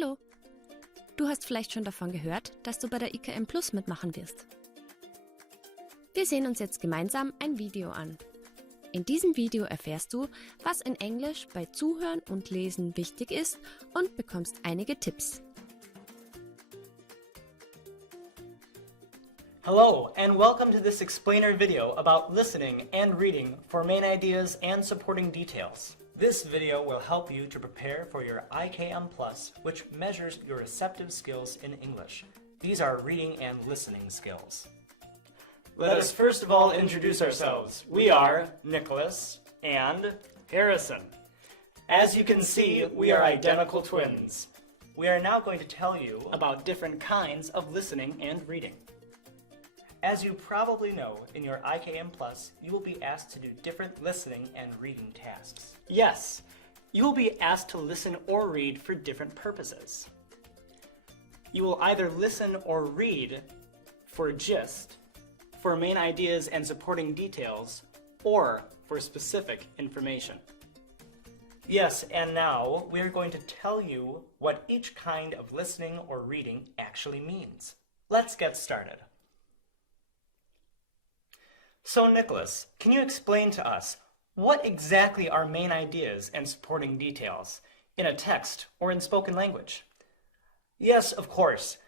Hallo! Du hast vielleicht schon davon gehört, dass du bei der IKM Plus mitmachen wirst. Wir sehen uns jetzt gemeinsam ein Video an. In diesem Video erfährst du, was in Englisch bei Zuhören und Lesen wichtig ist und bekommst einige Tipps. Hello, and welcome to this explainer video about listening and reading for main ideas and supporting details. This video will help you to prepare for your IKM Plus, which measures your receptive skills in English. These are reading and listening skills. Let us first of all introduce ourselves. We are Nicholas and Harrison. As you can see, we are identical twins. We are now going to tell you about different kinds of listening and reading. As you probably know, in your IKM Plus, you will be asked to do different listening and reading tasks. Yes, you will be asked to listen or read for different purposes. You will either listen or read for gist, for main ideas and supporting details, or for specific information. Yes, and now we are going to tell you what each kind of listening or reading actually means. Let's get started. So Nicholas, can you explain to us what exactly are main ideas and supporting details in a text or in spoken language? Yes, of course.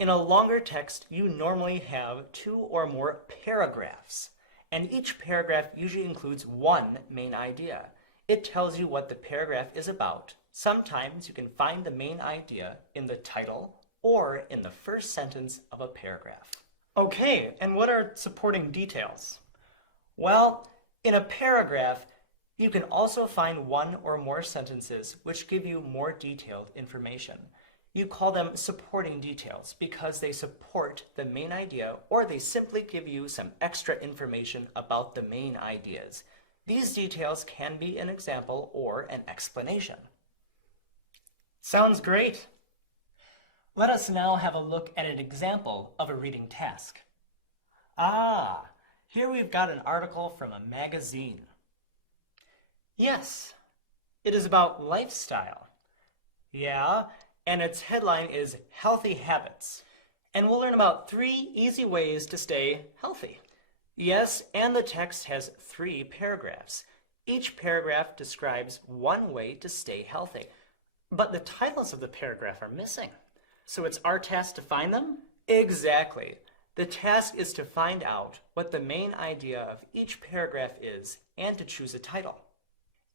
In a longer text, you normally have 2 or more paragraphs, and each paragraph usually includes one main idea. It tells you what the paragraph is about. Sometimes you can find the main idea in the title or in the first sentence of a paragraph. Okay, and what are supporting details? Well, in a paragraph, you can also find 1 or more sentences which give you more detailed information. You call them supporting details because they support the main idea, or they simply give you some extra information about the main ideas. These details can be an example or an explanation. Sounds great! Let us now have a look at an example of a reading task. Here we've got an article from a magazine. Yes, it is about lifestyle. Yeah, and its headline is Healthy Habits. And we'll learn about 3 easy ways to stay healthy. Yes, and the text has 3 paragraphs. Each paragraph describes one way to stay healthy. But the titles of the paragraph are missing. So it's our task to find them? Exactly. The task is to find out what the main idea of each paragraph is and to choose a title.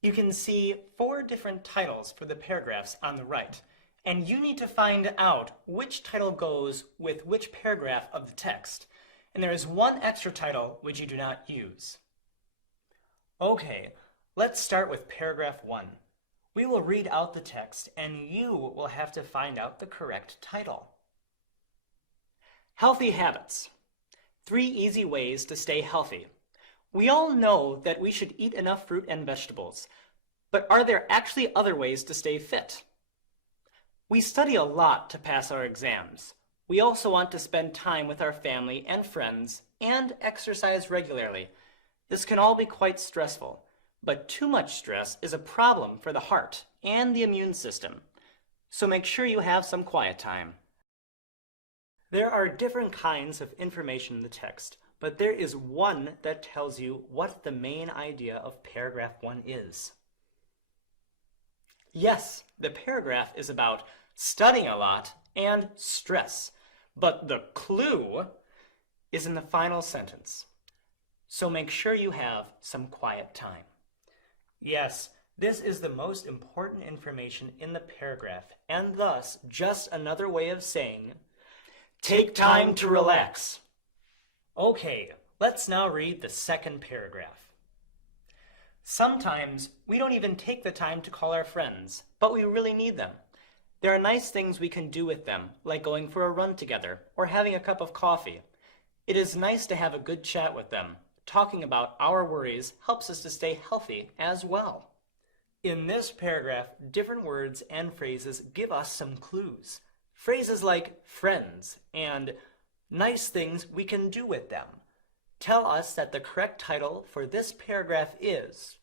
You can see 4 different titles for the paragraphs on the right, and you need to find out which title goes with which paragraph of the text. And there is 1 extra title which you do not use. Okay, let's start with paragraph 1. We will read out the text and you will have to find out the correct title. Healthy habits. 3 easy ways to stay healthy. We all know that we should eat enough fruit and vegetables, but are there actually other ways to stay fit? We study a lot to pass our exams. We also want to spend time with our family and friends and exercise regularly. This can all be quite stressful, but too much stress is a problem for the heart and the immune system. So make sure you have some quiet time. There are different kinds of information in the text, but there is one that tells you what the main idea of paragraph 1 is. Yes, the paragraph is about studying a lot and stress, but the clue is in the final sentence. So make sure you have some quiet time. Yes, this is the most important information in the paragraph, and thus just another way of saying, take time to relax. Okay, let's now read the second paragraph. Sometimes we don't even take the time to call our friends, but we really need them. There are nice things we can do with them, like going for a run together or having a cup of coffee. It is nice to have a good chat with them. Talking about our worries helps us to stay healthy as well. In this paragraph, different words and phrases give us some clues. Phrases like friends and nice things we can do with them tell us that the correct title for this paragraph is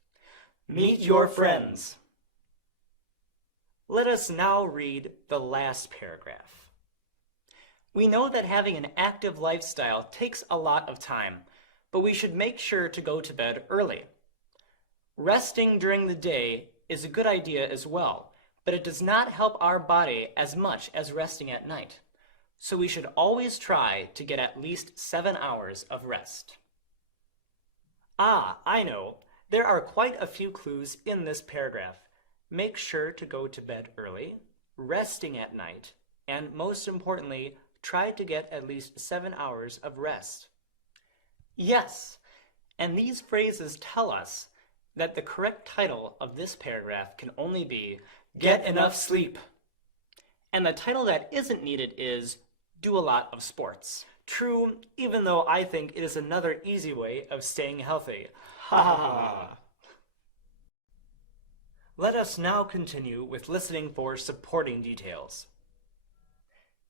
Meet Your Friends. Let us now read the last paragraph. We know that having an active lifestyle takes a lot of time, but we should make sure to go to bed early. Resting during the day is a good idea as well, but it does not help our body as much as resting at night. So we should always try to get at least 7 hours of rest. Ah, I know. There are quite a few clues in this paragraph. Make sure to go to bed early, resting at night, and most importantly, try to get at least 7 hours of rest. Yes, and these phrases tell us that the correct title of this paragraph can only be Get Enough Sleep. And the title that isn't needed is Do a Lot of Sports. True, even though I think it is another easy way of staying healthy. Ha ha ha. Let us now continue with listening for supporting details.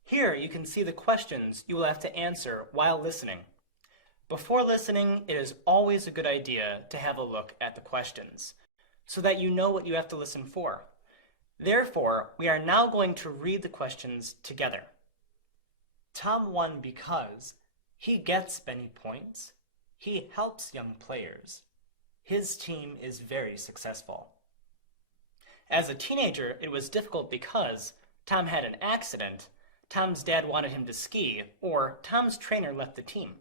Here you can see the questions you will have to answer while listening. Before listening, it is always a good idea to have a look at the questions, so that you know what you have to listen for. Therefore, we are now going to read the questions together. Tom won because he gets many points, he helps young players, his team is very successful. As a teenager, it was difficult because Tom had an accident, Tom's dad wanted him to ski, or Tom's trainer left the team.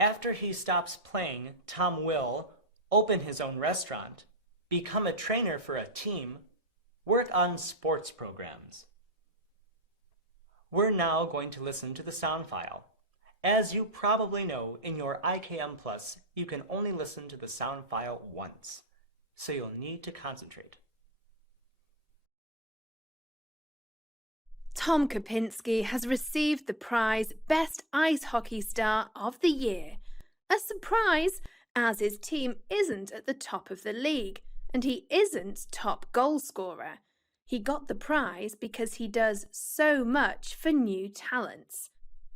After he stops playing, Tom will open his own restaurant, become a trainer for a team, work on sports programs. We're now going to listen to the sound file. As you probably know, in your IKM Plus, you can only listen to the sound file once, so you'll need to concentrate. Tom Kopinski has received the prize Best Ice Hockey Star of the Year. A surprise, as his team isn't at the top of the league, and he isn't top goal scorer. He got the prize because he does so much for new talents.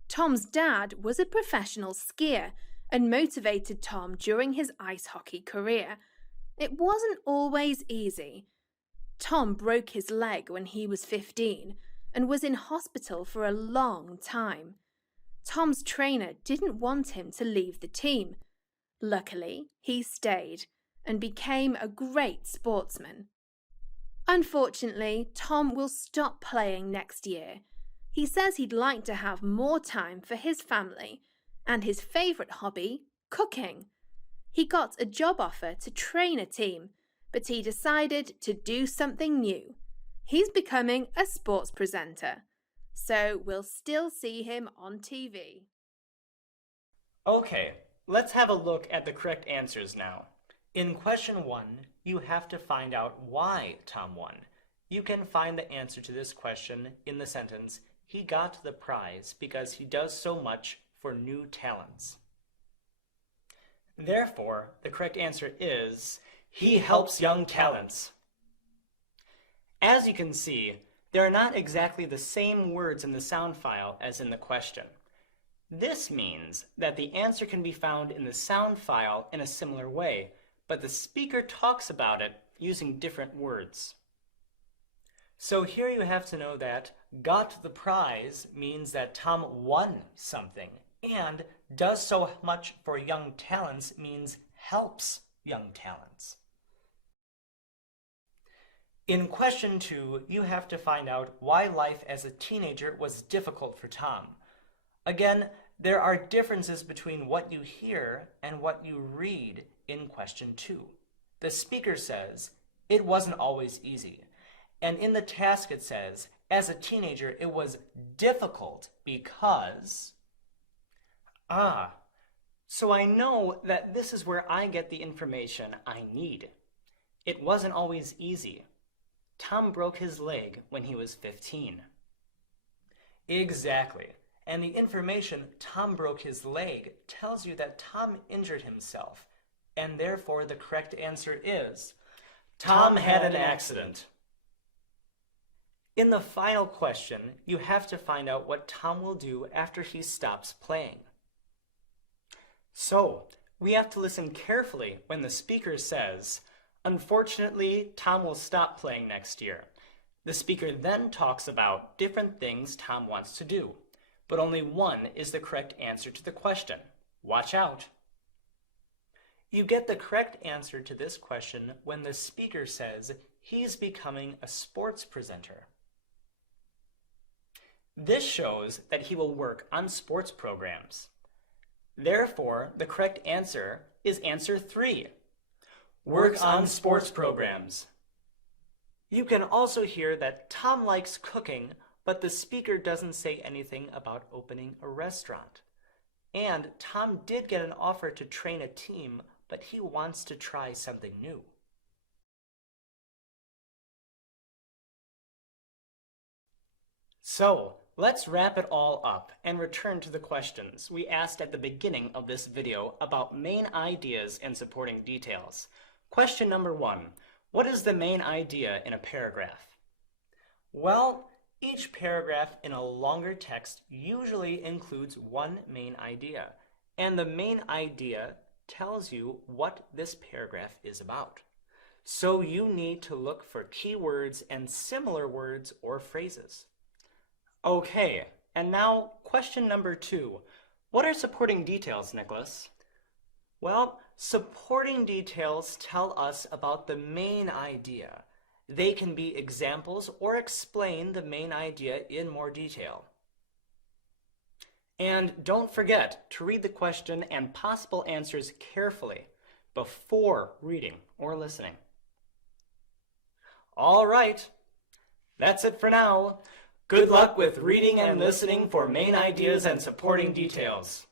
Tom's dad was a professional skier and motivated Tom during his ice hockey career. It wasn't always easy. Tom broke his leg when he was 15 and was in hospital for a long time. Tom's trainer didn't want him to leave the team. Luckily, he stayed and became a great sportsman. Unfortunately, Tom will stop playing next year. He says he'd like to have more time for his family and his favourite hobby, cooking. He got a job offer to train a team, but he decided to do something new. He's becoming a sports presenter, so we'll still see him on TV. Okay, let's have a look at the correct answers now. In question 1, you have to find out why Tom won. You can find the answer to this question in the sentence, he got the prize because he does so much for new talents. Therefore, the correct answer is, he helps young talents. As you can see, there are not exactly the same words in the sound file as in the question. This means that the answer can be found in the sound file in a similar way, but the speaker talks about it using different words. So here you have to know that got the prize means that Tom won something, and does so much for young talents means helps young talents. In question 2, you have to find out why life as a teenager was difficult for Tom. Again, there are differences between what you hear and what you read in question 2. The speaker says, it wasn't always easy. And in the task it says, as a teenager it was difficult because... So I know that this is where I get the information I need. It wasn't always easy. Tom broke his leg when he was 15. Exactly. And the information Tom broke his leg tells you that Tom injured himself, and therefore the correct answer is Tom had an accident. In the final question, you have to find out what Tom will do after he stops playing. So, we have to listen carefully when the speaker says, Unfortunately, Tom will stop playing next year. The speaker then talks about different things Tom wants to do, but only one is the correct answer to the question. Watch out! You get the correct answer to this question when the speaker says he's becoming a sports presenter. This shows that he will work on sports programs. Therefore, the correct answer is answer 3. Works on sports programs. You can also hear that Tom likes cooking, but the speaker doesn't say anything about opening a restaurant. And Tom did get an offer to train a team, but he wants to try something new. So, let's wrap it all up and return to the questions we asked at the beginning of this video about main ideas and supporting details. Question number 1. What is the main idea in a paragraph? Well, each paragraph in a longer text usually includes one main idea, and the main idea tells you what this paragraph is about. So you need to look for keywords and similar words or phrases. Okay, and now question number 2. What are supporting details, Nicholas? Well, supporting details tell us about the main idea. They can be examples or explain the main idea in more detail. And don't forget to read the question and possible answers carefully before reading or listening. All right, that's it for now. Good luck with reading and listening for main ideas and supporting details.